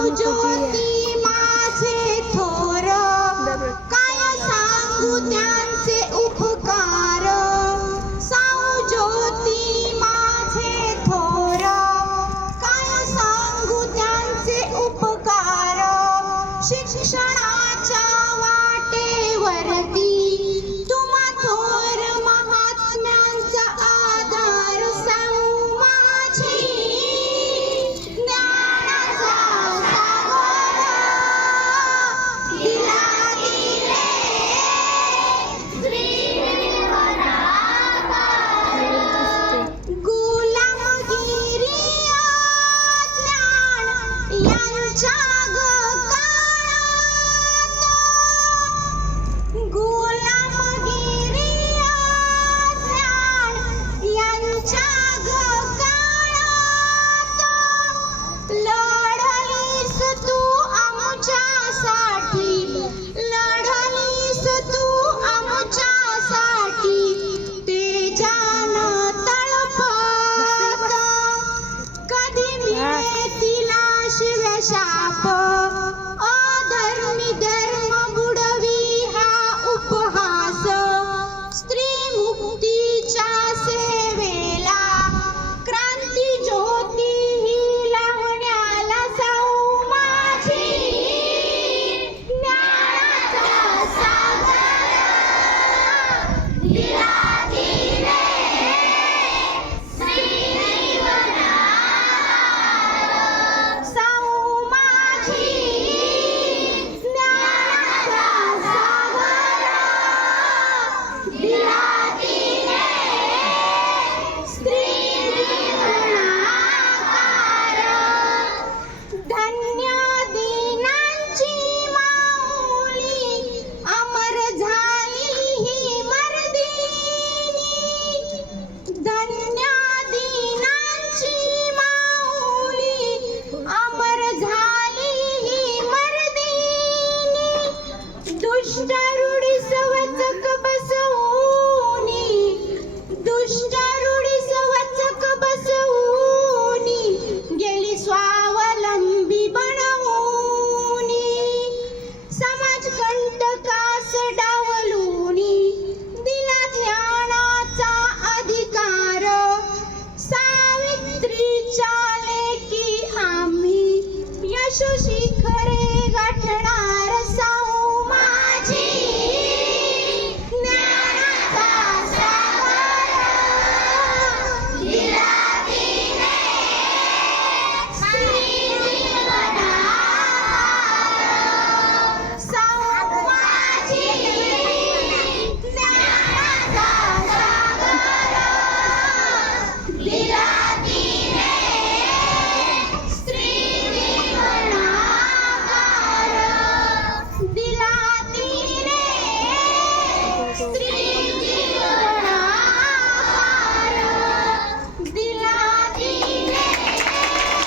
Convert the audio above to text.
तुझी माझे थोर उपकार? साऊ ज्योती माझे थोर काय सांगू त्यांचे उपकार? शिक्षण 小波 Three.